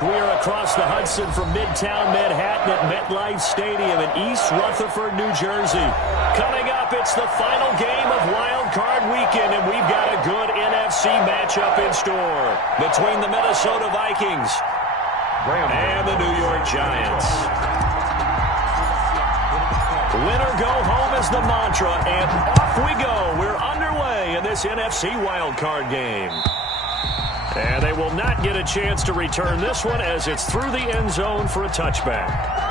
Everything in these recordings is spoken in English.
We are across the Hudson from Midtown Manhattan at MetLife Stadium in East Rutherford, New Jersey. Coming up, it's the final game of Wild Card Weekend, and we've got a good NFC matchup in store between the Minnesota Vikings and the New York Giants. Win or go home is the mantra, and off we go. We're underway in this NFC Wild Card game. And they will not get a chance to return this one as it's through the end zone for a touchback.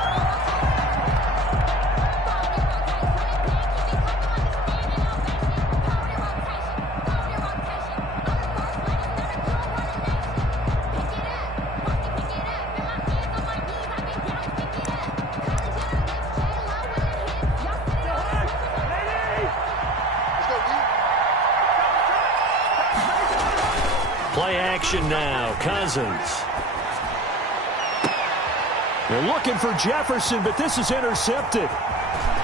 Play action now. Cousins. They're looking for Jefferson, but this is intercepted.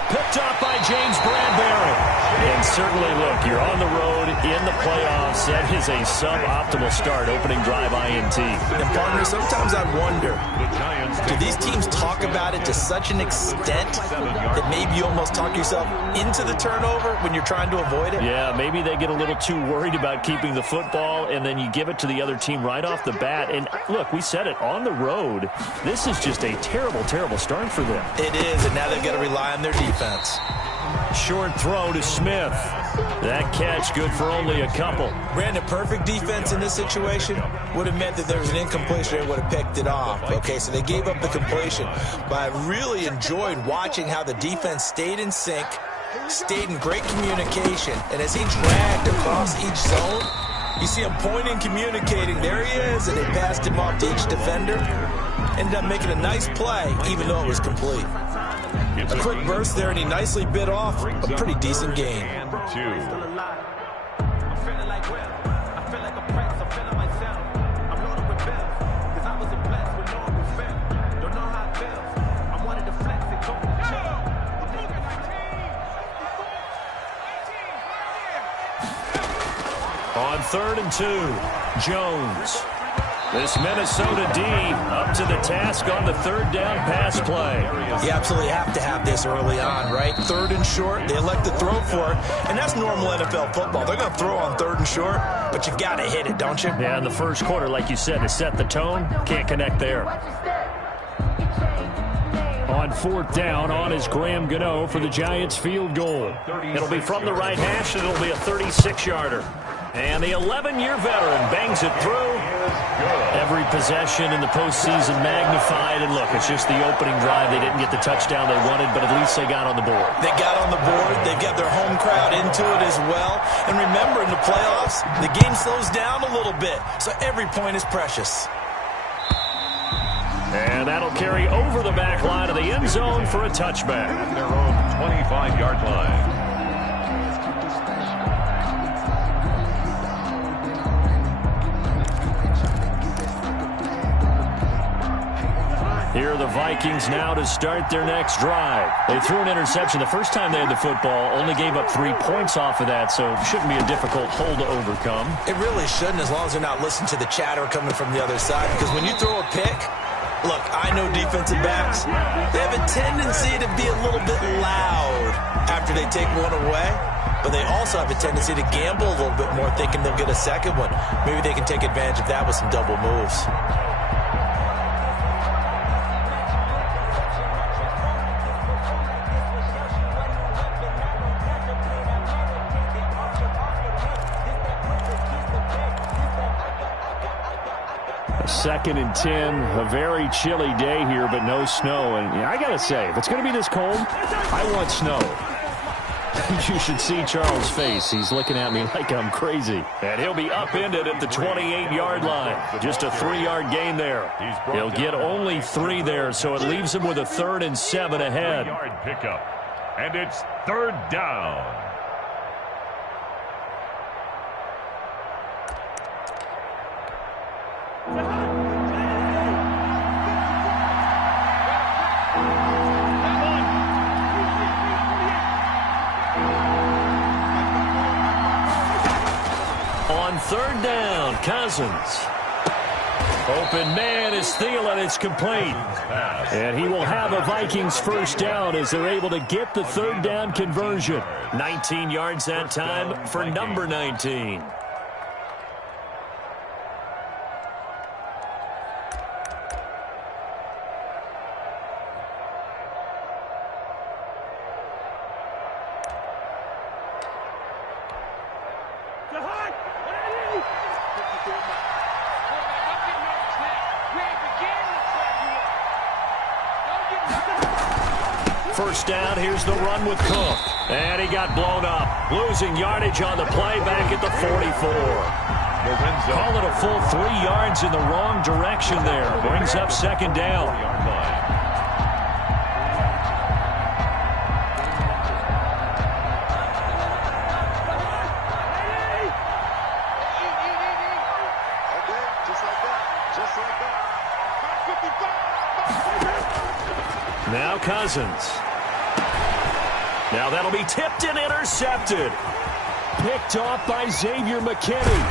Picked up by James Bradbury. And certainly, look, you're on the road in the playoffs. That is a suboptimal start, opening drive INT. And, partner, sometimes I wonder, do these teams talk about it to such an extent that maybe you almost talk yourself into the turnover when you're trying to avoid it? Yeah, maybe they get a little too worried about keeping the football, and then you give it to the other team right off the bat. And, look, we said it, on the road, this is just a terrible, terrible start for them. It is, and now they've got to rely on their defense. Short throw to Smith. That catch good for only a couple. Brandon, perfect defense in this situation would have meant that there was an incompletion. They would have picked it off. Okay, so they gave up the completion. But I really enjoyed watching how the defense stayed in sync, stayed in great communication. And as he dragged across each zone, you see him pointing, communicating. There he is, and they passed him off to each defender. Ended up making a nice play, even though it was complete. A quick burst there, and he nicely bit off a pretty decent gain. On 3rd and 2, Jones. This Minnesota D up to the task on the third down pass play. You absolutely have to have this early on, right? 3rd and short, they elect to throw for it, and that's normal NFL football. They're going to throw on 3rd and short, but you got to hit it, don't you? Yeah, in the first quarter, like you said, to set the tone, can't connect there. On 4th down, on is Graham Gano for the Giants field goal. It'll be from the right hash, and it'll be a 36-yarder. And the 11-year veteran bangs it through. Every possession in the postseason magnified. And look, it's just the opening drive. They didn't get the touchdown they wanted, but at least they got on the board. They got on the board. They've got their home crowd into it as well. And remember, in the playoffs, the game slows down a little bit. So every point is precious. And that'll carry over the back line of the end zone for a touchback. At their own 25-yard line. Here are the Vikings now to start their next drive. They threw an interception the first time they had the football, only gave up 3 points off of that, so it shouldn't be a difficult hole to overcome. It really shouldn't, as long as they're not listening to the chatter coming from the other side, because when you throw a pick, look, I know defensive backs, they have a tendency to be a little bit loud after they take one away, but they also have a tendency to gamble a little bit more, thinking they'll get a second one. Maybe they can take advantage of that with some double moves. Second and 10, a very chilly day here, but no snow. And I got to say, if it's going to be this cold, I want snow. You should see Charles' face. He's looking at me like I'm crazy. And he'll be upended at the 28-yard line. Just a 3-yard gain there. He'll get only 3 there, so it leaves him with a 3rd and 7 ahead. Yard pickup, and it's 3rd down. On 3rd down, Cousins. Open man is Thielen. It's complete. And he will have a Vikings first down as they're able to get the third down conversion. 19 yards that time for number 19. First down, here's the run with Cook. And he got blown up. Losing yardage on the play back at the 44. Call it a full 3 yards in the wrong direction there. Brings up second down. Now Cousins. Now that'll be tipped and intercepted. Picked off by Xavier McKinney.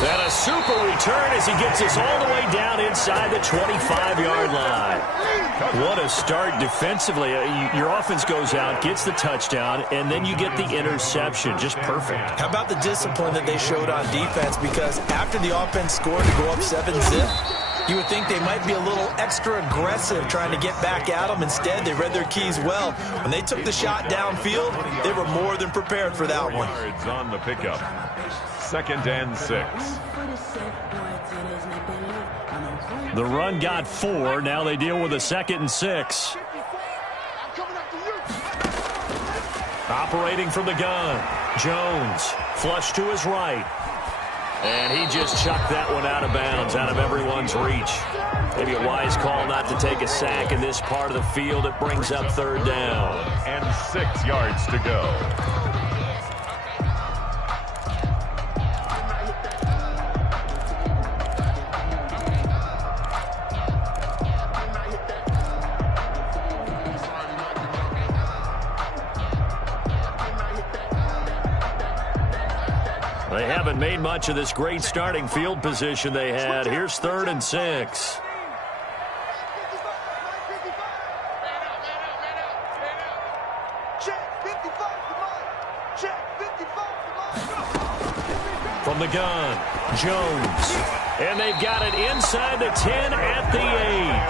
And a super return as he gets us all the way down inside the 25-yard line. What a start defensively. Your offense goes out, gets the touchdown, and then you get the interception. Just perfect. How about the discipline that they showed on defense? Because after the offense scored to go up 7-zip, you would think they might be a little extra aggressive trying to get back at them. Instead, they read their keys well. When they took the shot downfield, they were more than prepared for that one. Yards on the pickup. 2nd and 6. The run got 4. Now they deal with a 2nd and 6. Operating from the gun. Jones flush to his right. And he just chucked that one out of bounds, out of everyone's reach. Maybe a wise call not to take a sack in this part of the field. It brings up third down. And 6 yards to go. They haven't made much of this great starting field position they had. Here's 3rd and 6. From the gun, Jones. And they've got it inside the 10 at the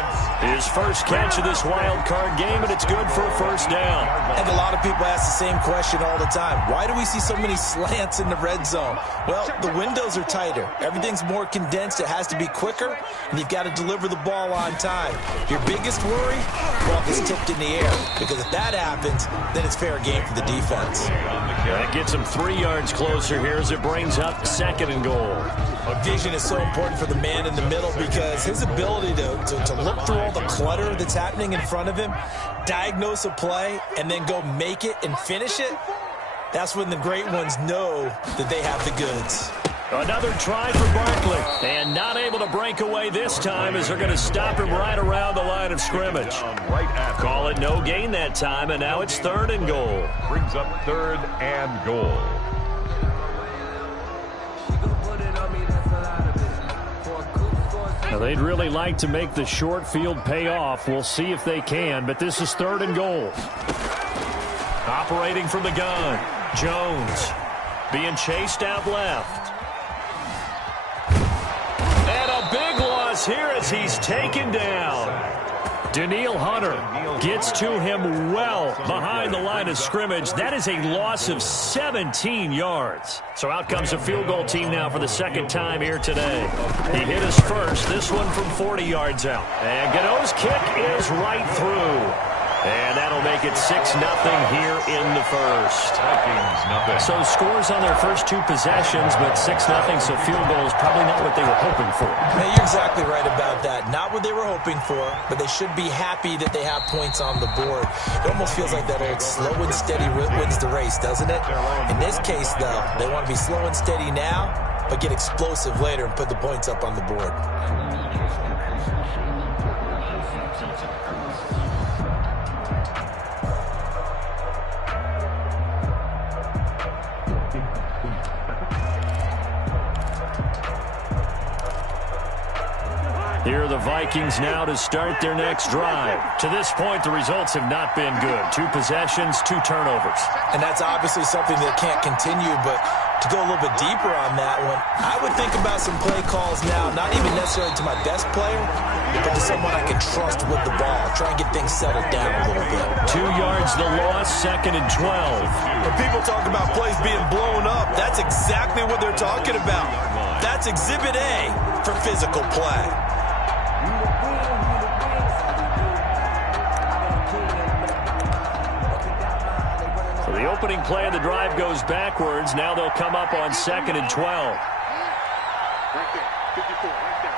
8. His first catch of this wild card game, and it's good for a first down. And a lot of people ask the same question all the time. Why do we see so many slants in the red zone? Well, the windows are tighter. Everything's more condensed. It has to be quicker, and you've got to deliver the ball on time. Your biggest worry? Ball gets tipped in the air, because if that happens, then it's fair game for the defense. That gets him 3 yards closer here as it brings up 2nd and goal. Vision is so important for the man in the middle because his ability to look through all the clutter that's happening in front of him, diagnose a play, and then go make it and finish it, that's when the great ones know that they have the goods. Another try for Barkley, and not able to break away this time as they're going to stop him right around the line of scrimmage. Call it no gain that time, and now it's 3rd and goal. Brings up 3rd and goal. Now, they'd really like to make the short field pay off. We'll see if they can, but this is 3rd and goal. Operating from the gun, Jones being chased out left. And a big loss here as he's taken down. Danielle Hunter gets to him well behind the line of scrimmage. That is a loss of 17 yards. So out comes a field goal team now for the 2nd time here today. He hit his first, this one from 40 yards out. And Gano's kick is right through. And that'll make it 6-0 here in the first. Vikings, nothing. So scores on their first 2 possessions, but 6-0, so field goal is probably not what they were hoping for. Hey, you're exactly right about that. Not what they were hoping for, but they should be happy that they have points on the board. It almost feels like that old slow and steady wins the race, doesn't it? In this case, though, they want to be slow and steady now, but get explosive later and put the points up on the board. Here are the Vikings now to start their next drive. To this point, the results have not been good. 2 possessions, 2 turnovers. And that's obviously something that can't continue, but to go a little bit deeper on that one, I would think about some play calls now, not even necessarily to my best player, but to someone I can trust with the ball. Try and get things settled down a little bit. 2 yards the loss, 2nd and 12. When people talk about plays being blown up, that's exactly what they're talking about. That's Exhibit A for physical play. So the opening play of the drive goes backwards. Now they'll come up on 2nd and 12. Right there, 54, right there,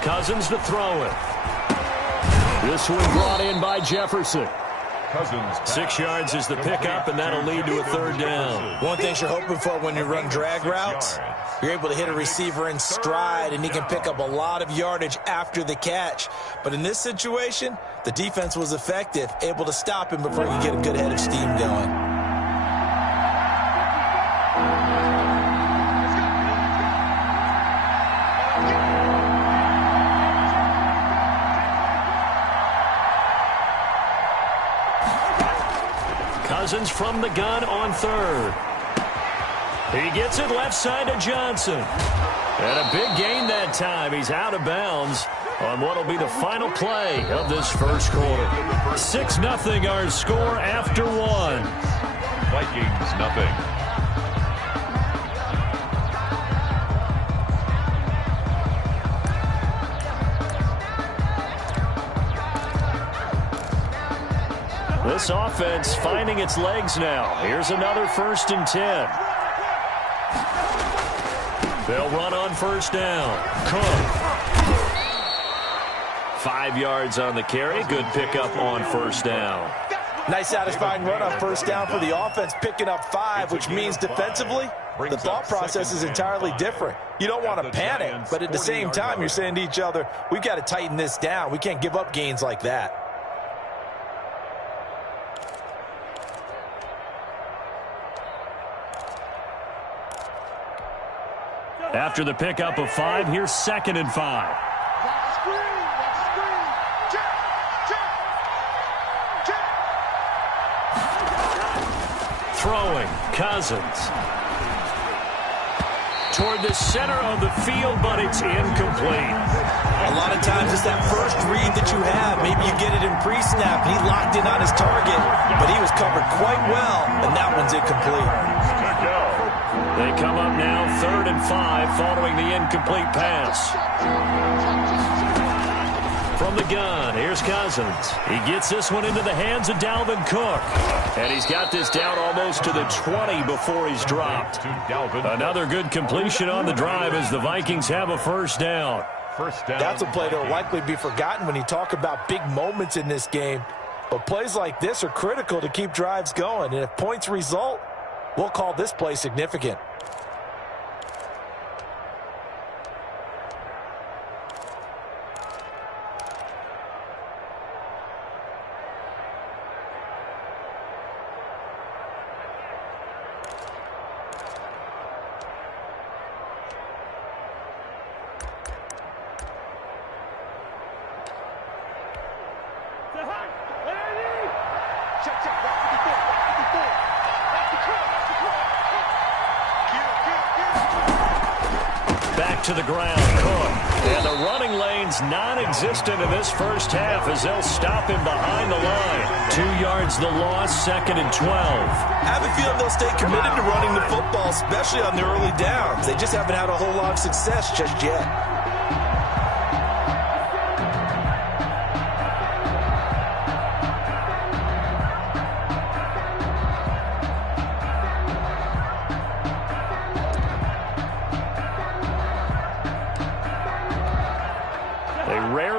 54. Cousins to throw it. This one brought in by Jefferson. 6 yards is the pickup, and that'll lead to a 3rd down. One thing you're hoping for when you run drag routes, you're able to hit a receiver in stride, and he can pick up a lot of yardage after the catch. But in this situation, the defense was effective, able to stop him before he could get a good head of steam going. Cousins from the gun on 3rd. He gets it left side to Johnson. And a big gain that time. He's out of bounds on what will be the final play of this first quarter. 6-0 our score after 1. Vikings nothing. This offense finding its legs now. Here's another 1st and 10. They'll run on 1st down. Cook. 5 yards on the carry. Good pickup on 1st down. Nice satisfying run on 1st down for the offense, picking up 5, which means defensively, the thought process is entirely different. You don't want to panic, but at the same time, you're saying to each other, we've got to tighten this down. We can't give up gains like that. After the pickup of 5, here's 2nd and 5. Throwing, Cousins. Toward the center of the field, but it's incomplete. A lot of times it's that first read that you have. Maybe you get it in pre-snap, and he locked in on his target, but he was covered quite well, and that one's incomplete. They come up now 3rd and 5 following the incomplete pass. From the gun, here's Cousins. He gets this one into the hands of Dalvin Cook. And he's got this down almost to the 20 before he's dropped. Another good completion on the drive as the Vikings have a 1st down. That's a play that will likely be forgotten when you talk about big moments in this game. But plays like this are critical to keep drives going. And if points result, we'll call this play significant. Back to the ground, Cook. And the running lane's non-existent in this first half as they'll stop him behind the line. 2 yards the loss, 2nd and 12. I have a feeling they'll stay committed to running the football, especially on the early downs. They just haven't had a whole lot of success just yet.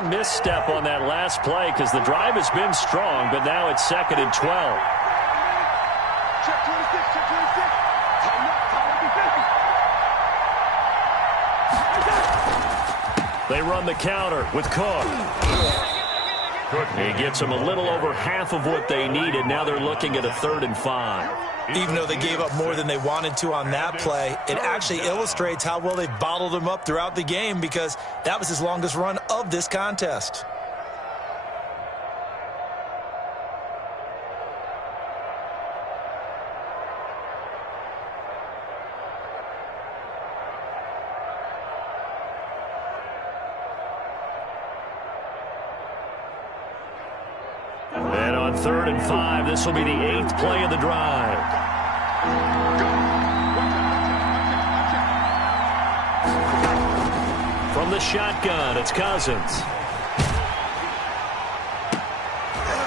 Misstep on that last play because the drive has been strong, but now it's 2nd and 12. They run the counter with Cook. He gets them a little over half of what they needed. Now they're looking at a 3rd and 5. Even though they gave up more than they wanted to on that play, it actually illustrates how well they bottled them up throughout the game, because that was his longest run of this contest. And on 3rd and 5, this will be the 8th play of the drive. From the shotgun, it's Cousins.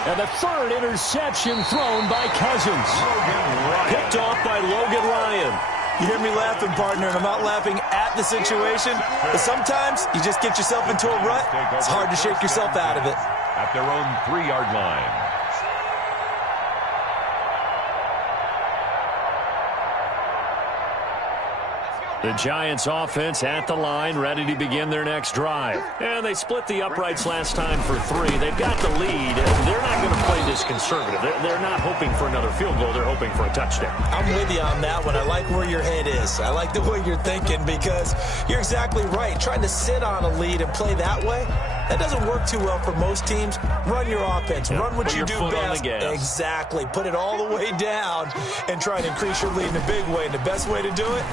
And the 3rd interception thrown by Cousins. Picked off by Logan Ryan. You hear me laughing, partner, and I'm not laughing at the situation, but sometimes you just get yourself into a rut. It's hard to shake yourself out of it. At their own 3-yard line. The Giants offense at the line, ready to begin their next drive. And they split the uprights last time for 3. They've got the lead. They're not going to play this conservative. They're not hoping for another field goal. They're hoping for a touchdown. I'm with you on that one. I like where your head is. I like the way you're thinking, because you're exactly right. Trying to sit on a lead and play that way, that doesn't work too well for most teams. Run your offense. Run what you do best. Exactly. Put it all the way down and try and increase your lead in a big way. And the best way to do it,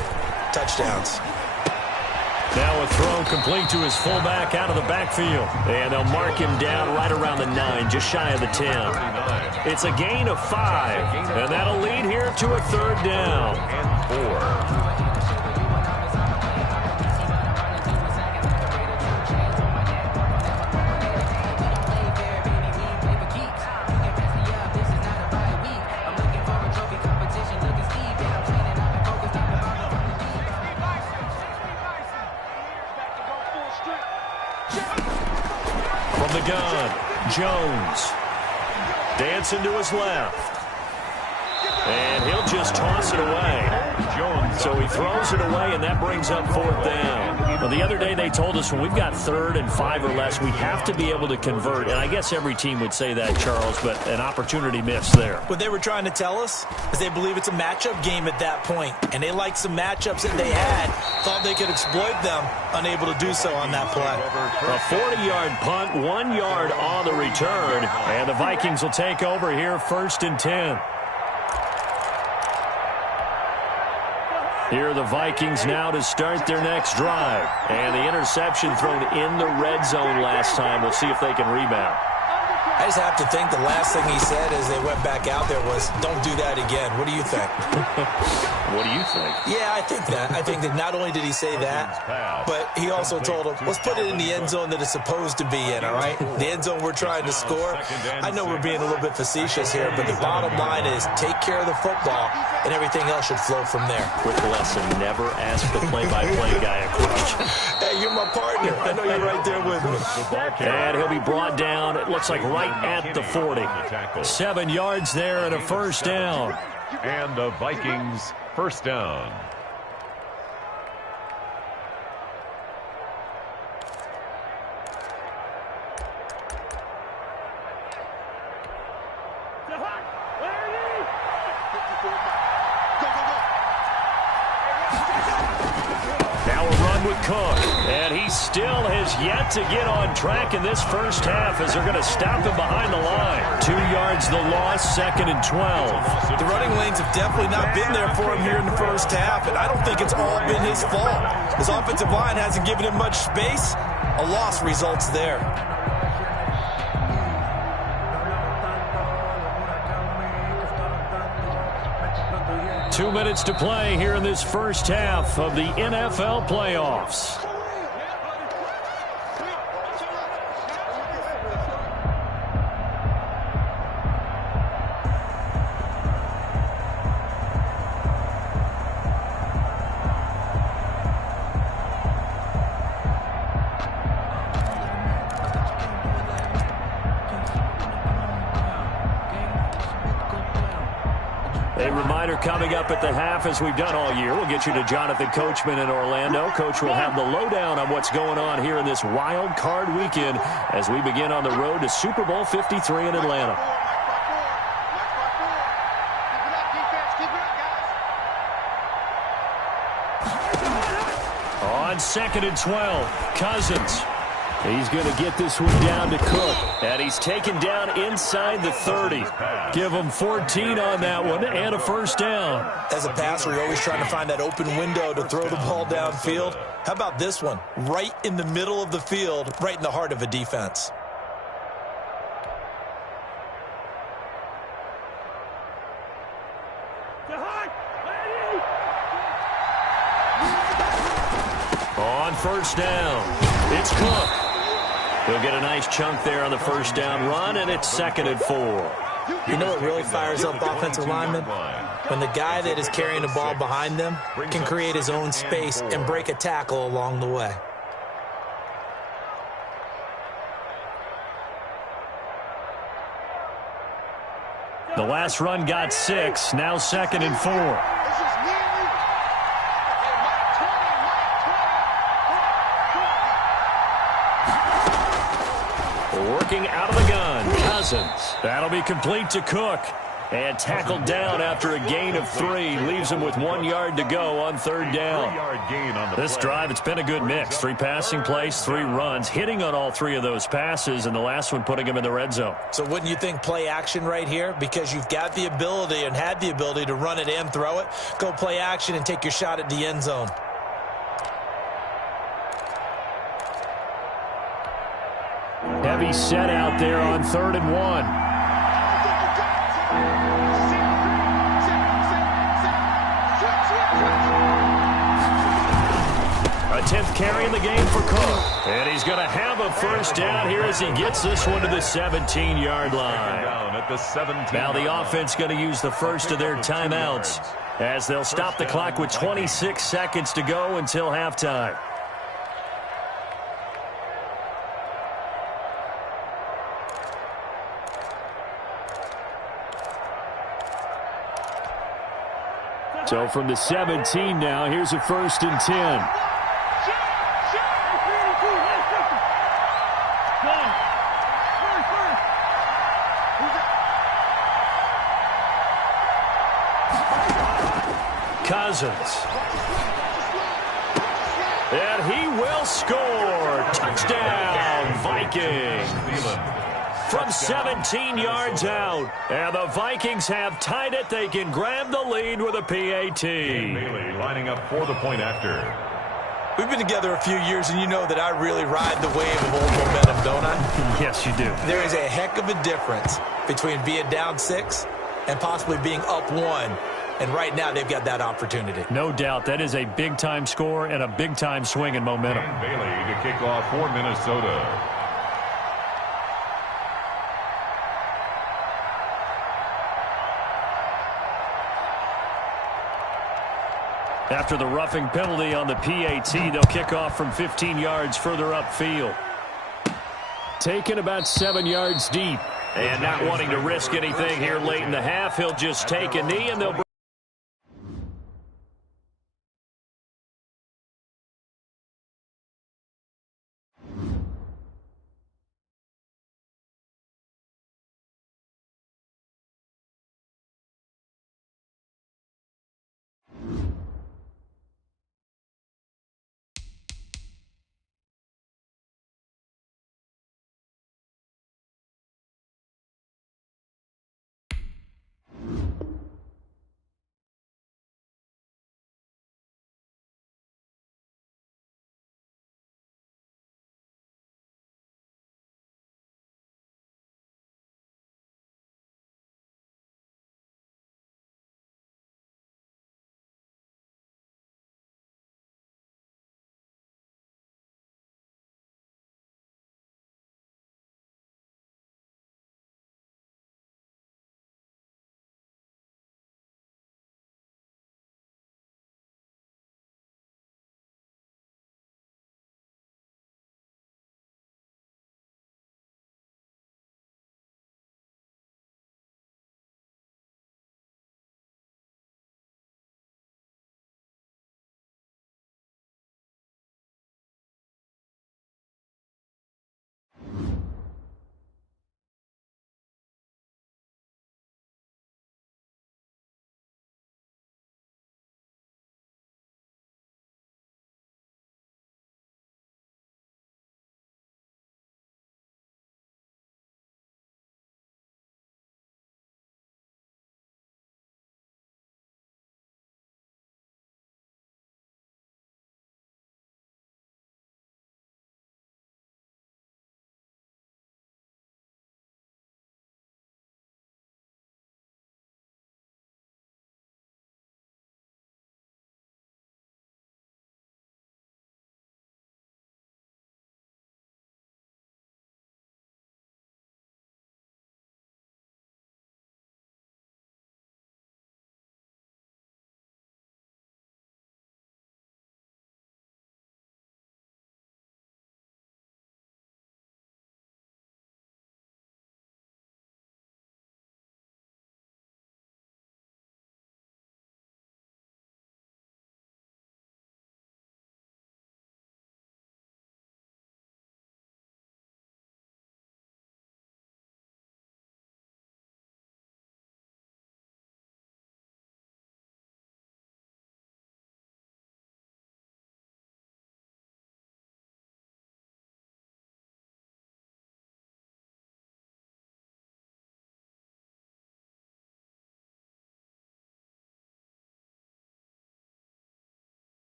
touchdowns. Now a throw complete to his fullback out of the backfield. And they'll mark him down right around the 9, just shy of the 10. It's a gain of 5. And that'll lead here to a 3rd down. And 4. From the gun, Jones. Dancing to his left. And he'll just toss it away. So he throws it away, and that brings up 4th down. Well, the other day they told us when we've got 3rd and 5 or less, we have to be able to convert. And I guess every team would say that, Charles, but an opportunity missed there. What they were trying to tell us is they believe it's a matchup game at that point. And they liked some matchups that they had, thought they could exploit them, unable to do so on that play. A 40-yard punt, 1 yard on the return. And the Vikings will take over here, 1st and 10. Here are the Vikings now to start their next drive. And the interception thrown in the red zone last time. We'll see if they can rebound. I just have to think the last thing he said as they went back out there was, don't do that again. What do you think? What do you think? Yeah, I think that. I think that not only did he say that, but he also told him, let's put it in the end zone that it's supposed to be in, all right? The end zone we're trying to score. I know we're being a little bit facetious here, but the bottom line is take care of the football, and everything else should flow from there. Quick lesson, never ask the play-by-play guy a question. Hey, you're my partner. I know you're right there with me. And he'll be brought down, it looks like right at the 40. 7 yards there and a 1st down. And the Vikings 1st down. Now a run with Cook, and he still has yet to get on track in this first half as they're going to stop him behind the line. 2 yards the loss, 2nd and 12. The running lanes have definitely not been there for him here in the first half, and I don't think it's all been his fault. His offensive line hasn't given him much space. A loss results there. Two minutes to play here in this first half of the NFL playoffs. A reminder coming up at the half, as we've done all year. We'll get you to Jonathan Coachman in Orlando. Coach will have the lowdown on what's going on here in this wild card weekend as we begin on the road to Super Bowl 53 in Atlanta. On 2nd and 12, Cousins. He's going to get this one down to Cook. And he's taken down inside the 30. Give him 14 on that one and a first down. As a passer, you're always trying to find that open window to throw the ball downfield. How about this one? Right in the middle of the field, right in the heart of a defense. On first down, it's Cook. He'll get a nice chunk there on the first down run, and it's 2nd and 4. You know what really fires up offensive linemen? When the guy that is carrying the ball behind them can create his own space and break a tackle along the way. The last run got 6, now 2nd and 4. Working out of the gun, Cousins. That'll be complete to Cook. And tackled down after a gain of 3. Leaves him with 1 yard to go on 3rd down. This drive, it's been a good mix. 3 passing plays, 3 runs, hitting on all 3 of those passes, and the last one putting him in the red zone. So wouldn't you think play action right here? Because you've got the ability and had the ability to run it and throw it. Go play action and take your shot at the end zone. Heavy set out there on 3rd and 1. A 10th carry in the game for Cook. And he's going to have a first down here as he gets this one to the 17-yard line. Now the offense going to use the first of their timeouts as they'll stop the clock with 26 seconds to go until halftime. So from the 17 now, here's a 1st and 10. Cousins. And he will score. Touchdown, Vikings. From 17 yards out. And the Vikings have tied it. They can grab the lead with a PAT. Bailey lining up for the point after. We've been together a few years, and you know that I really ride the wave of old momentum, don't I? Yes, you do. There is a heck of a difference between being down 6 and possibly being up 1. And right now, they've got that opportunity. No doubt. That is a big-time score and a big-time swing in momentum. And Bailey to kick off for Minnesota. After the roughing penalty on the PAT, they'll kick off from 15 yards further upfield. Taken about 7 yards deep. And not wanting to risk anything here late in the half, he'll just take a knee and they'll bring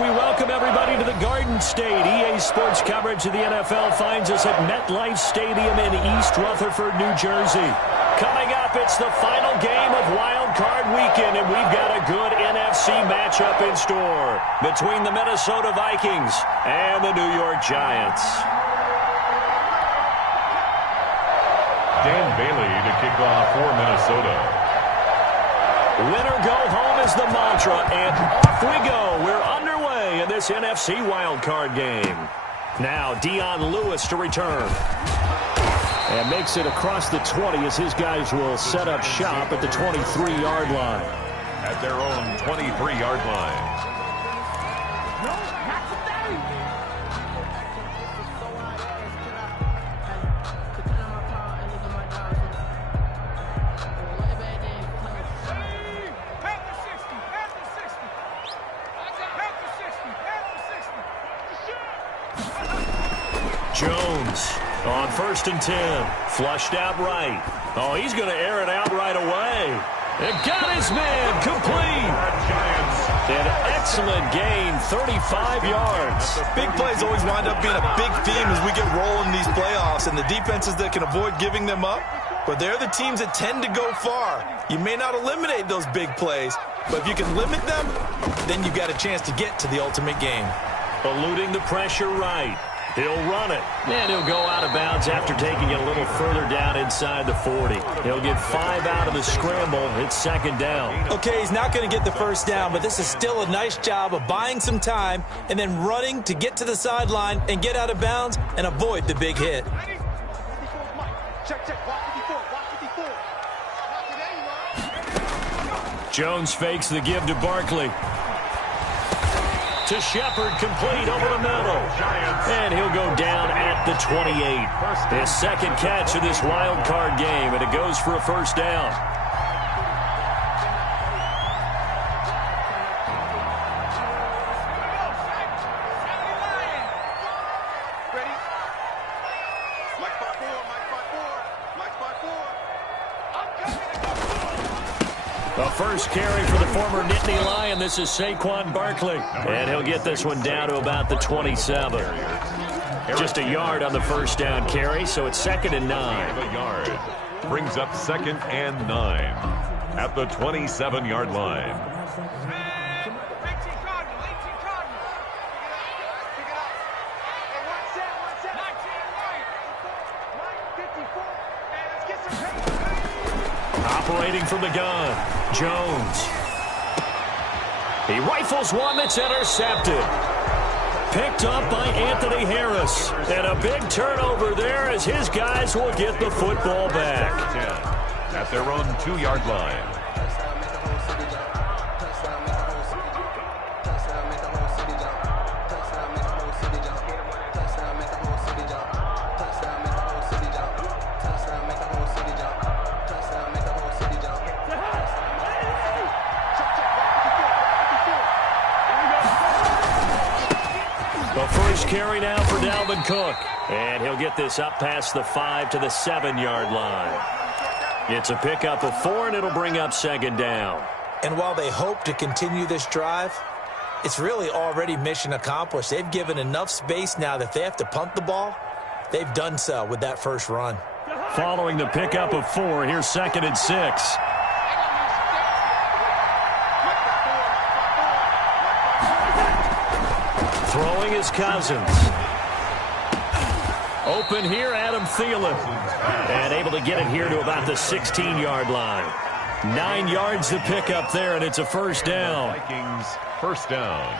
We welcome everybody to the Garden State. EA Sports coverage of the NFL finds us at MetLife Stadium in East Rutherford, New Jersey. Coming up, it's the final game of Wild Card Weekend, and we've got a good NFC matchup in store between the Minnesota Vikings and the New York Giants. Dan Bailey to kick off for Minnesota. Winner go home is the mantra, and off we go. We're underway in this NFC wildcard game. Now Dion Lewis to return. And makes it across the 20 as his guys will set up shop at the 23-yard line. At their own 23-yard line. Jones on 1st and 10. Flushed out right. Oh, he's going to air it out right away. It got his man complete. An excellent gain, 35 yards. Big plays always wind up being a big theme as we get rolling these playoffs, and the defenses that can avoid giving them up, but they're the teams that tend to go far. You may not eliminate those big plays, but if you can limit them, then you've got a chance to get to the ultimate game. Eluding the pressure right. He'll run it, and he'll go out of bounds after taking it a little further down inside the 40. He'll get 5 out of the scramble. It's 2nd down. Okay, he's not going to get the first down, but this is still a nice job of buying some time and then running to get to the sideline and get out of bounds and avoid the big hit. Jones fakes the give to Barkley. To Shepard, complete over the middle. And he'll go down at the 28. His 2nd catch of this wild card game, and it goes for a first down. Ready? Mike 5-4, Mike 5-4, Mike 5-4. A first carry for the former Nittany Lion. This is Saquon Barkley. And he'll get this one down to about the 27. Just a yard on the first down carry, so it's 2nd and 9. A yard. Brings up 2nd and 9 at the 27-yard line. Operating from the gun, Jones. He rifles one that's intercepted. Picked up by Anthony Harris. And a big turnover there as his guys will get the football back. 10 at their own 2-yard line. The first carry now for Dalvin Cook. And he'll get this up past the 5 to the 7-yard line. It's a pickup of 4, and it'll bring up 2nd down. And while they hope to continue this drive, it's really already mission accomplished. They've given enough space now that they have to punt the ball. They've done so with that first run. Following the pickup of 4, here's 2nd and 6. Throwing his Cousins. Open here, Adam Thielen. And able to get it here to about the 16-yard line. 9 yards to pick up there, and it's a first down. Vikings first down.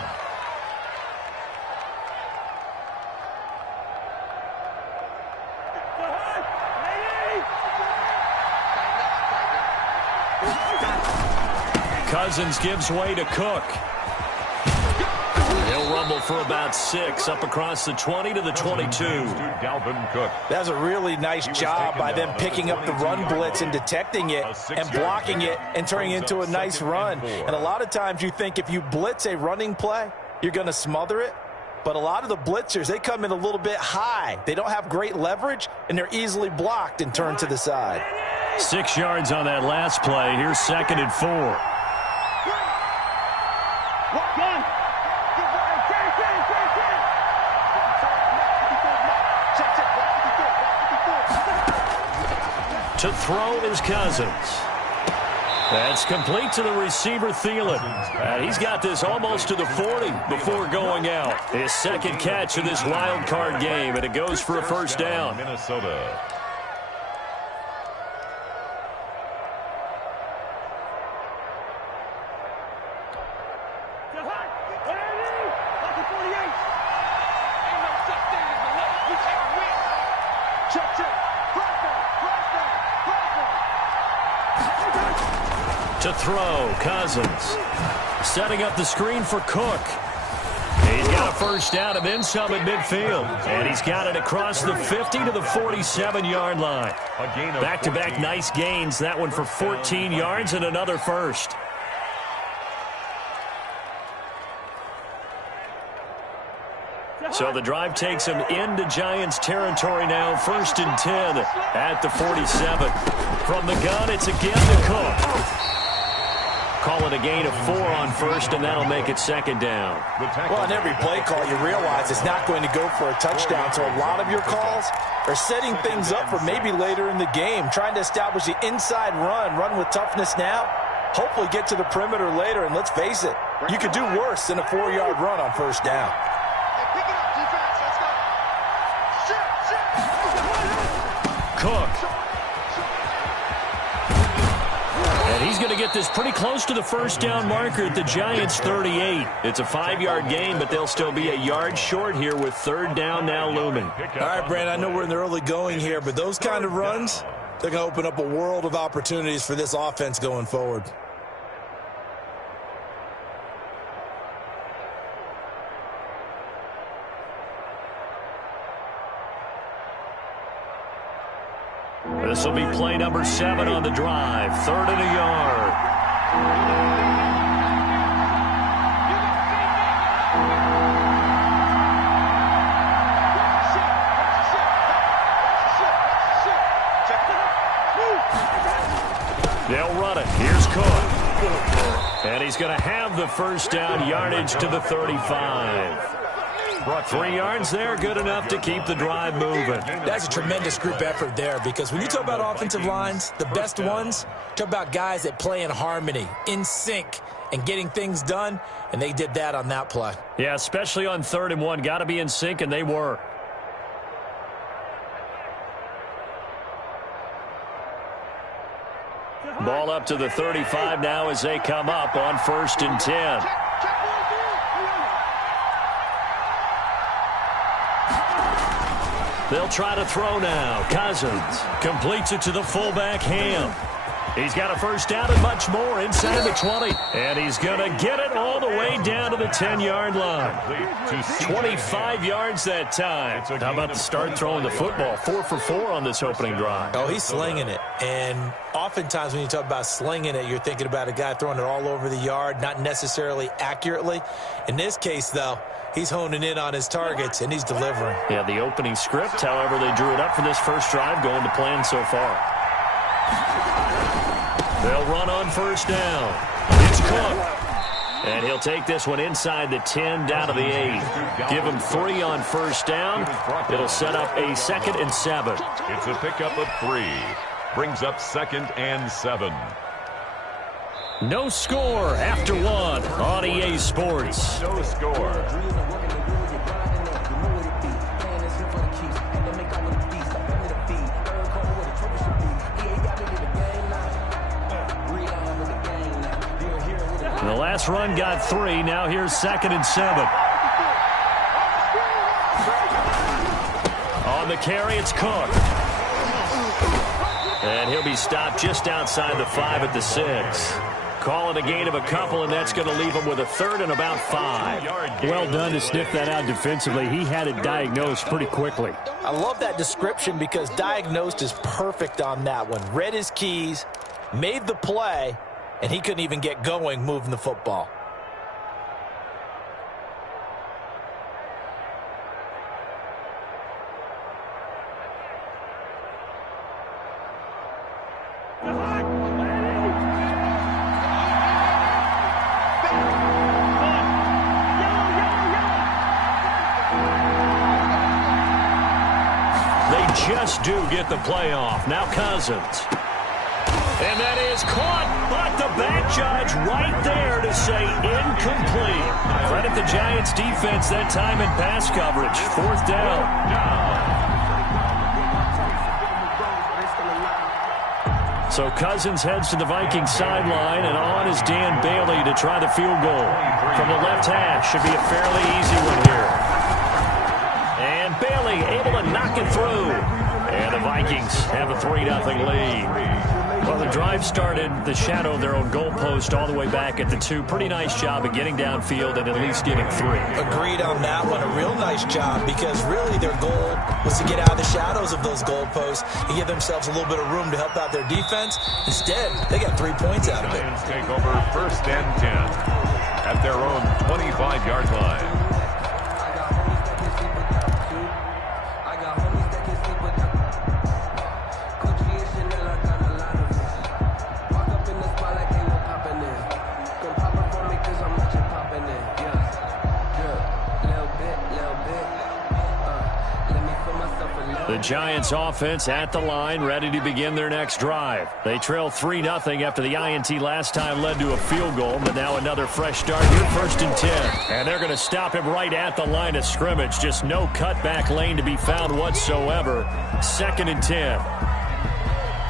Cousins gives way to Cook. He'll rumble for about 6 up across the 20 to the 22. Dalvin Cook. That's a really nice job by them picking up the run blitz and detecting it and blocking it and turning it into a nice run. And a lot of times you think if you blitz a running play, you're going to smother it. But a lot of the blitzers, they come in a little bit high. They don't have great leverage, and they're easily blocked and turned to the side. 6 yards on that last play. Here's 2nd and 4. To throw is Cousins. That's complete to the receiver, Thielen. And he's got this almost to the 40 before going out. His second catch of this wild card game, and it goes for a first down. Minnesota. To throw, Cousins. Setting up the screen for Cook. He's got a first down and then some at midfield. And he's got it across the 50 to the 47-yard line. Back-to-back nice gains. That one for 14 yards and another first. So the drive takes him into Giants territory now. 1st and 10 at the 47. From the gun, it's again to Cook. Call it a gain of 4 on first, and that'll make it second down. Well, on every play call, you realize it's not going to go for a touchdown, so a lot of your calls are setting things up for maybe later in the game, trying to establish the inside run with toughness now, hopefully get to the perimeter later, and let's face it, you could do worse than a 4-yard run on first down. Cook. And he's going to get this pretty close to the first down marker at the Giants' 38. It's a 5-yard gain, but they'll still be a yard short here with 3rd down now looming. All right, Brandon, I know we're in the early going here, but those kind of runs, they're going to open up a world of opportunities for this offense going forward. This will be play number 7 on the drive. 3rd and a yard. They'll run it. Here's Cook. And he's going to have the first down yardage to the 35. 3 yards there, good enough to keep the drive moving. That's a tremendous group effort there, because when you talk about offensive lines, the best ones, talk about guys that play in harmony, in sync, and getting things done, and they did that on that play. Yeah, especially on 3rd and 1. Got to be in sync, and they were. Ball up to the 35 now as they come up on 1st and 10. They'll try to throw now. Cousins completes it to the fullback, Ham. He's got a first down and much more inside the 20. And he's going to get it all the way down to the 10-yard line. 25 yards that time. How about the start throwing the football? 4 for 4 on this opening drive. Oh, he's slinging it. And oftentimes when you talk about slinging it, you're thinking about a guy throwing it all over the yard, not necessarily accurately. In this case, though, he's honing in on his targets, and he's delivering. Yeah, the opening script, however, they drew it up for this first drive, going to plan so far. They'll run on first down. It's Cook. And he'll take this one inside the 10, down to the 8. Give him 3 on first down. It'll set up a 2nd and 7. It's a pickup of 3. Brings up 2nd and 7. No score after 1 on EA Sports. No score. The last run got 3. Now here's 2nd and 7. On the carry, it's Cook. And he'll be stopped just outside the 5 at the 6. Call it a gain of a couple, and that's going to leave him with a 3rd and about 5. Well done to sniff that out defensively. He had it diagnosed pretty quickly. I love that description, because diagnosed is perfect on that one. Read his keys, made the play, and he couldn't even get going moving the football. just do get the playoff. Now Cousins. And that is caught, but the back judge right there to say incomplete. Credit the Giants defense that time in pass coverage. 4th down. So Cousins heads to the Vikings sideline, and on is Dan Bailey to try the field goal. From the left hash, should be a fairly easy one here. And Bailey able to knock it through. And the Vikings have a 3-0 lead. Well, the drive started the shadow of their own goalpost all the way back at the 2. Pretty nice job of getting downfield and at least getting 3. Agreed on that one. A real nice job because really their goal was to get out of the shadows of those goalposts and give themselves a little bit of room to help out their defense. Instead, they got 3 points out of it. Giants take over 1st and 10 at their own 25-yard line. The Giants offense at the line, ready to begin their next drive. They trail 3-0 after the INT last time led to a field goal, but now another fresh start here, 1st and 10. And they're going to stop him right at the line of scrimmage. Just no cutback lane to be found whatsoever. 2nd and 10.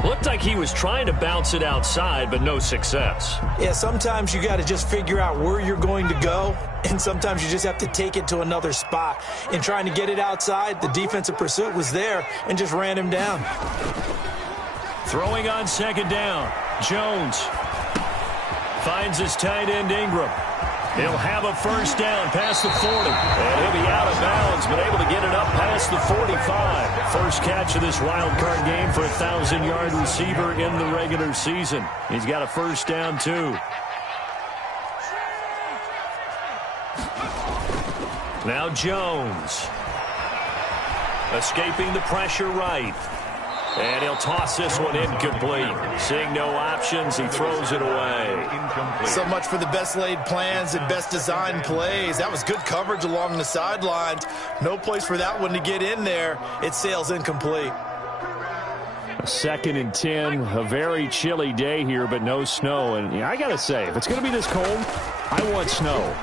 Looked like he was trying to bounce it outside, but no success. Yeah, sometimes you got to just figure out where you're going to go, and sometimes you just have to take it to another spot. In trying to get it outside, the defensive pursuit was there and just ran him down. Throwing on 2nd down, Jones finds his tight end Ingram. He'll have a 1st down past the 40. And he'll be out of bounds, but able to get it up past the 45. First catch of this wild card game for a 1,000-yard receiver in the regular season. He's got a 1st down, too. Now Jones. Escaping the pressure right. And he'll toss this one incomplete. Seeing no options, he throws it away. So much for the best laid plans and best designed plays. That was good coverage along the sidelines. No place for that one to get in there. It sails incomplete. 2nd and 10. A very chilly day here, but no snow. And I got to say, if it's going to be this cold, I want snow.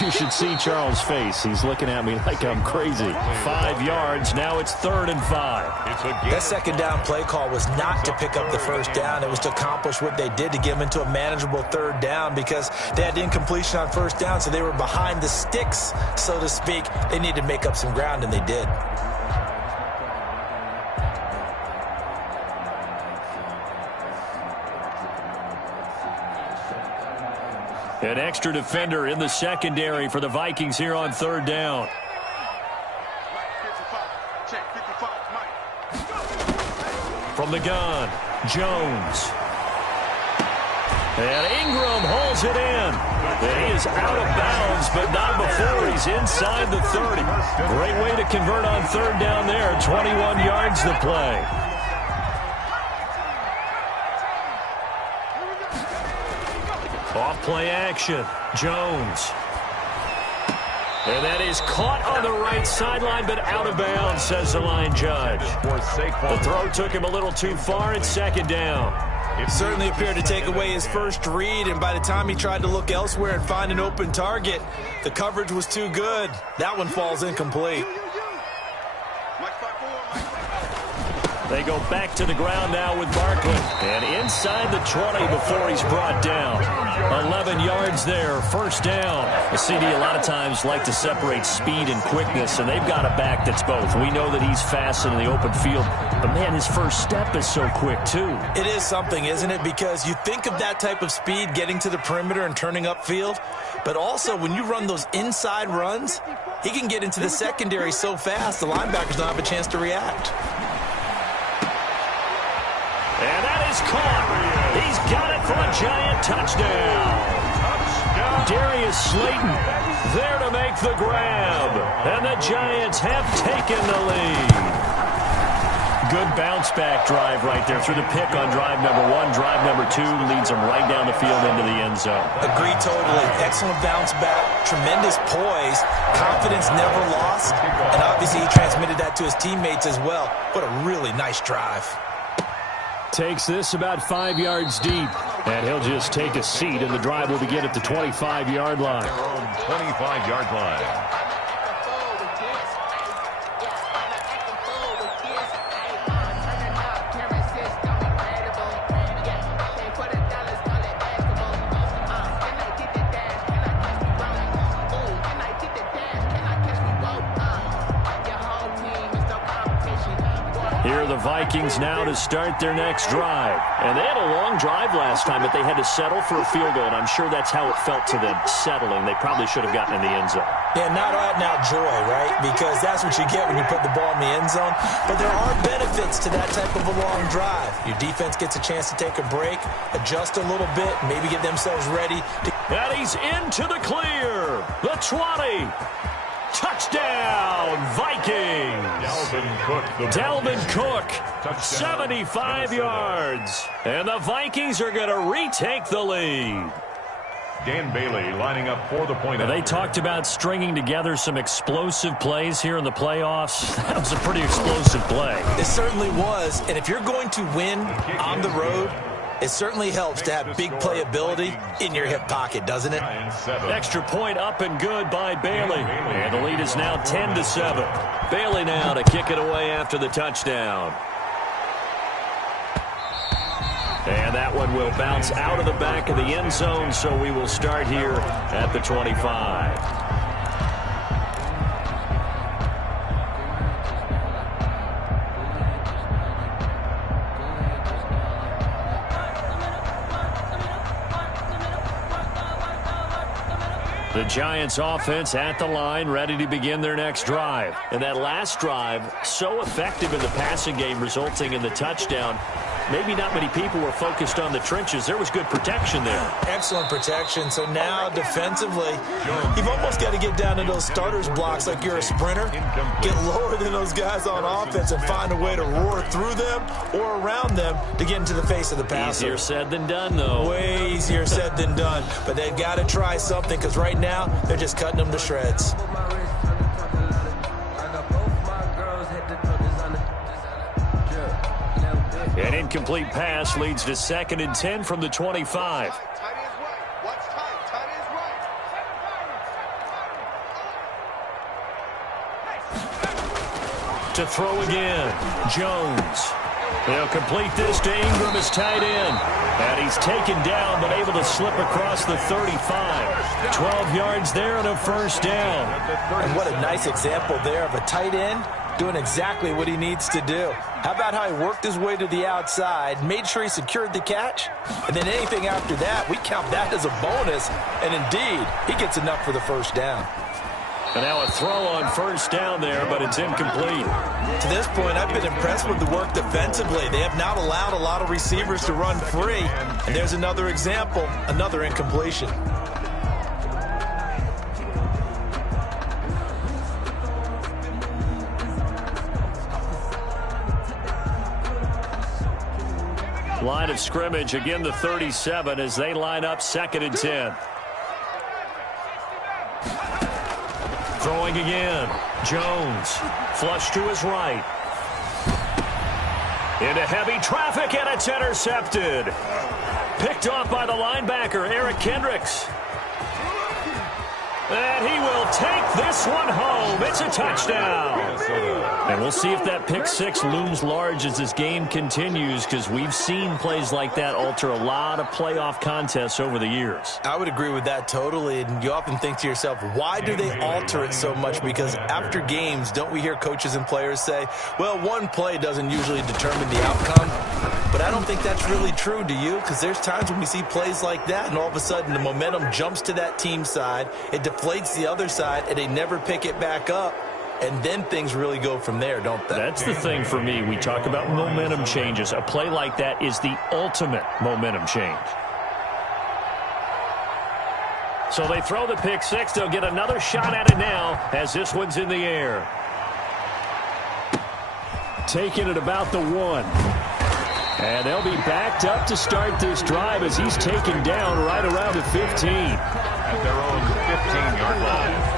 You should see Charles' face. He's looking at me like I'm crazy. 5 yards. Now it's 3rd and 5. That 2nd down play call was not to pick up the 1st down. It was to accomplish what they did to get them into a manageable 3rd down because they had incompletion on 1st down, so they were behind the sticks, so to speak. They needed to make up some ground, and they did. An extra defender in the secondary for the Vikings here on 3rd down. From the gun, Jones. And Ingram hauls it in. And he is out of bounds, but not before he's inside the 30. Great way to convert on 3rd down there. 21 yards to play. Off play action, Jones. And that is caught on the right sideline, but out of bounds, says the line judge. The throw took him a little too far. It's 2nd down. It certainly appeared to take away his first read, and by the time he tried to look elsewhere and find an open target, the coverage was too good. That one falls incomplete. They go back to the ground now with Barkley. And inside the 20 before he's brought down. 11 yards there, 1st down. The CD a lot of times like to separate speed and quickness, and they've got a back that's both. We know that he's fast in the open field, but man, his first step is so quick too. It is something, isn't it? Because you think of that type of speed getting to the perimeter and turning upfield, but also when you run those inside runs, he can get into the secondary so fast the linebackers don't have a chance to react. And that is caught. He's got it for a Giant touchdown. Darius Slayton there to make the grab. And the Giants have taken the lead. Good bounce-back drive right there through the pick on drive number 1. Drive number 2 leads them right down the field into the end zone. Agree totally. Excellent bounce back, tremendous poise, confidence never lost, and obviously he transmitted that to his teammates as well. What a really nice drive. Takes this about 5 yards deep, and he'll just take a seat, and the drive will begin at the 25-yard line. Their own 25-yard line. Here are the Vikings now to start their next drive. And they had a long drive last time, but they had to settle for a field goal, and I'm sure that's how it felt to them, settling. They probably should have gotten in the end zone. Yeah, not out now joy, right? Because that's what you get when you put the ball in the end zone. But there are benefits to that type of a long drive. Your defense gets a chance to take a break, adjust a little bit, maybe get themselves ready. And he's into the clear. The 20. Touchdown, Vikings! Dalvin Cook, 75 yards. And the Vikings are going to retake the lead. Dan Bailey lining up for the point. They talked about stringing together some explosive plays here in the playoffs. That was a pretty explosive play. It certainly was. And if you're going to win on the road, it certainly helps to have big playability in your hip pocket, doesn't it? Extra point up and good by Bailey. And the lead is now 10-7. Bailey now to kick it away after the touchdown. And that one will bounce out of the back of the end zone, so we will start here at the 25. The Giants offense at the line, ready to begin their next drive. And that last drive, so effective in the passing game, resulting in the touchdown. Maybe not many people were focused on the trenches. There was good protection there. Excellent protection. So now defensively, you've almost got to get down to those starters blocks like you're a sprinter. Get lower than those guys on offense and find a way to roar through them or around them to get into the face of the passer. Easier said than done, though. Way easier said than done. But they've got to try something because right now they're just cutting them to shreds. An incomplete pass leads to 2nd and 10 from the 25. To throw again, Jones. They'll complete this to Ingram as tight end. And he's taken down, but able to slip across the 35. 12 yards there and a first down. And what a nice example there of a tight end doing exactly what he needs to do. How about how he worked his way to the outside, made sure he secured the catch, and then anything after that, we count that as a bonus. And indeed, he gets enough for the first down. And now a throw on first down there, but it's incomplete. To this point, I've been impressed with the work defensively. They have not allowed a lot of receivers to run free. And there's another example, another incompletion. Line of scrimmage, again the 37 as they line up 2nd and 10. Throwing again. Jones. Flush to his right. Into heavy traffic, and it's intercepted. Picked off by the linebacker, Eric Kendricks. And he will take this one home. It's a touchdown. And we'll see if that pick six looms large as this game continues, because we've seen plays like that alter a lot of playoff contests over the years. I would agree with that totally. And you often think to yourself, why do they alter it so much? Because after games, don't we hear coaches and players say, well, one play doesn't usually determine the outcome. But I don't think that's really true, do you? Because there's times when we see plays like that, and all of a sudden the momentum jumps to that team side. It deflates the other side, and they never pick it back up. And then things really go from there, don't they? That's the thing for me. We talk about momentum changes. A play like that is the ultimate momentum change. So they throw the pick six. They'll get another shot at it now as this one's in the air. taken at about the 1. And they'll be backed up to start this drive as he's taken down right around the 15. At their own 15-yard line.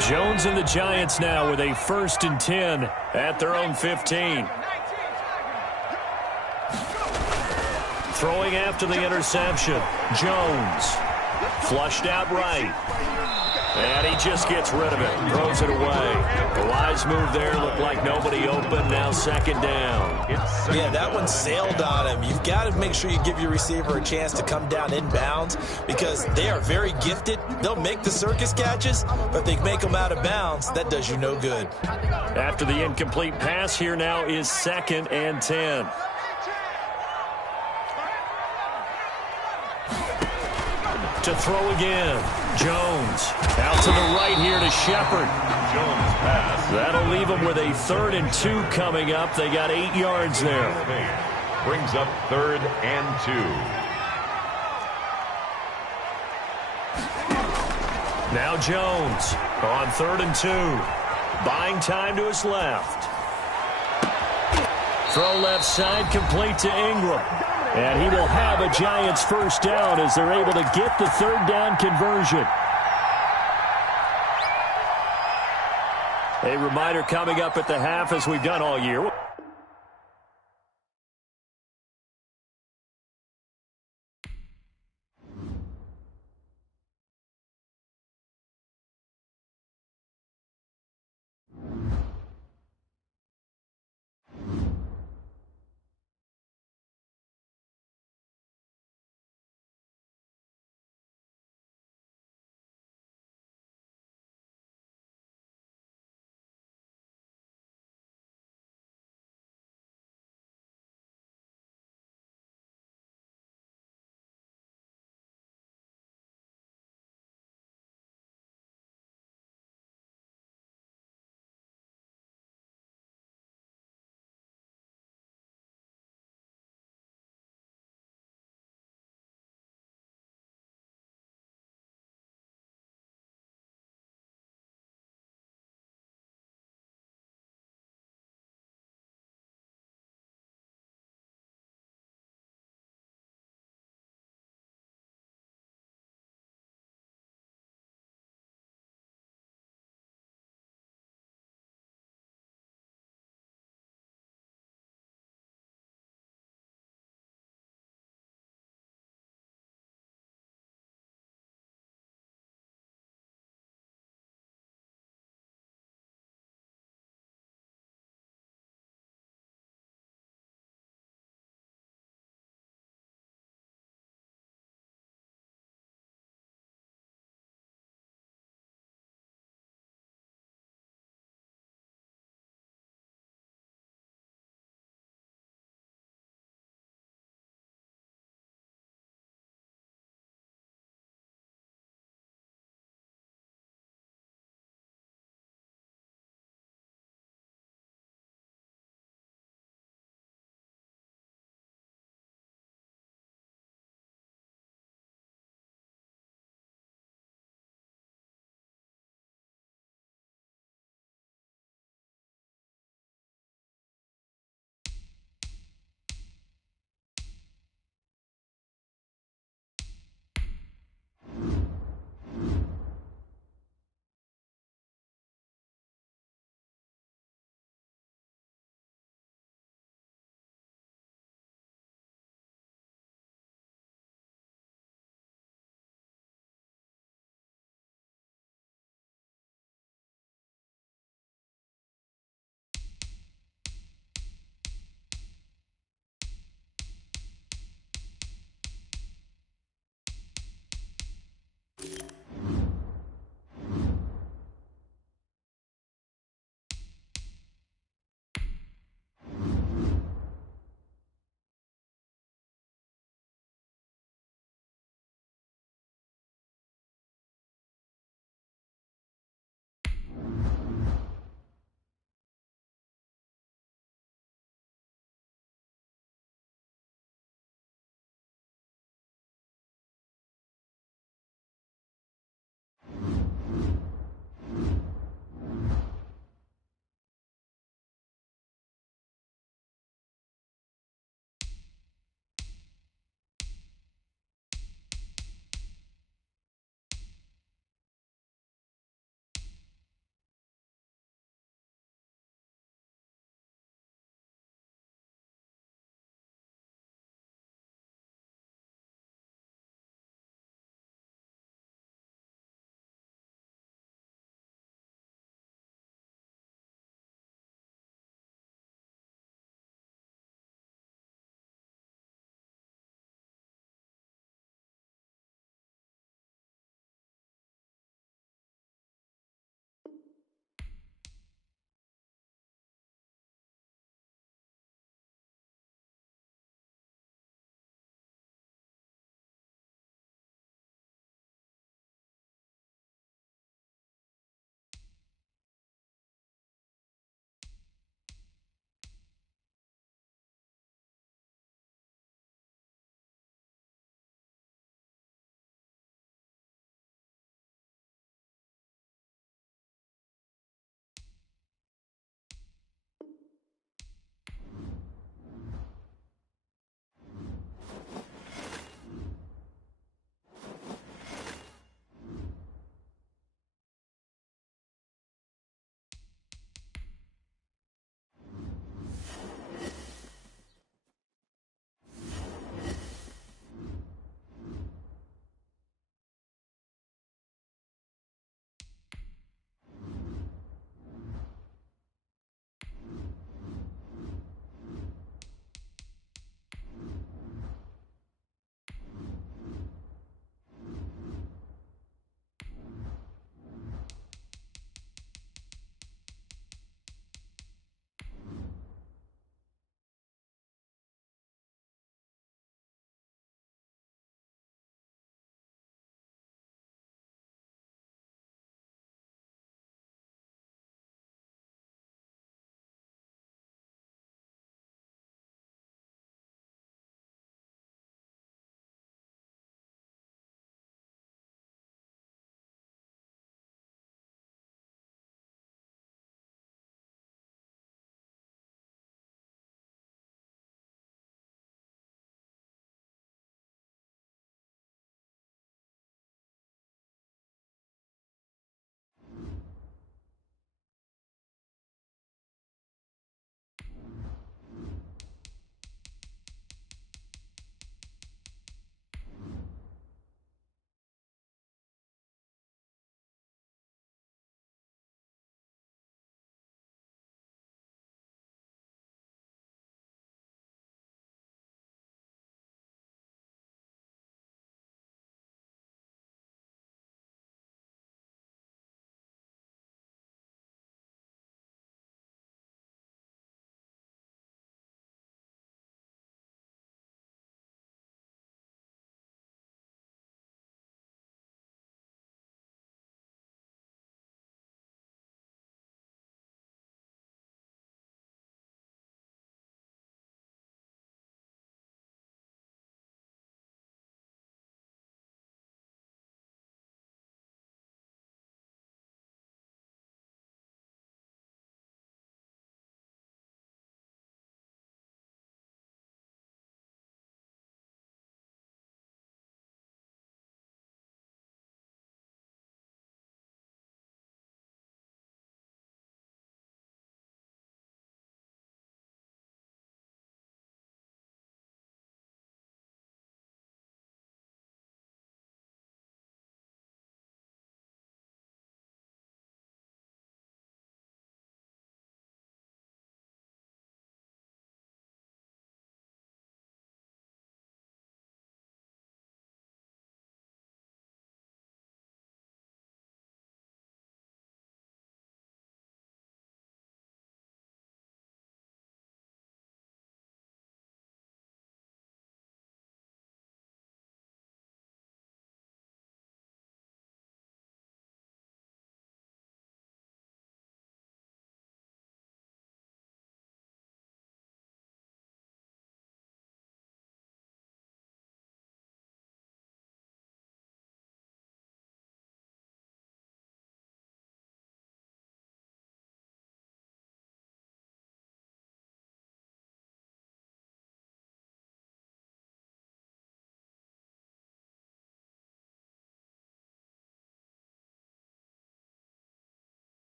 Jones and the Giants now with a 1st and 10 at their own 15. Throwing after the interception. Jones. Flushed out right. And he just gets rid of it. Throws it away. A wise move there. Looked like nobody open. Now 2nd down. Yeah, that one sailed on him. You've got to make sure you give your receiver a chance to come down inbounds because they are very gifted. They'll make the circus catches, but if they make them out of bounds, that does you no good. After the incomplete pass, here now is 2nd and 10. To throw again. Jones out to the right here to Shepard. Jones pass. That'll leave them with a 3rd and 2 coming up. They got 8 yards there. Brings up 3rd and 2. Now Jones on 3rd and 2. Buying time to his left. Throw left side complete to Ingram. And he will have a Giants 1st down as they're able to get the 3rd down conversion. A reminder coming up at the half as we've done all year.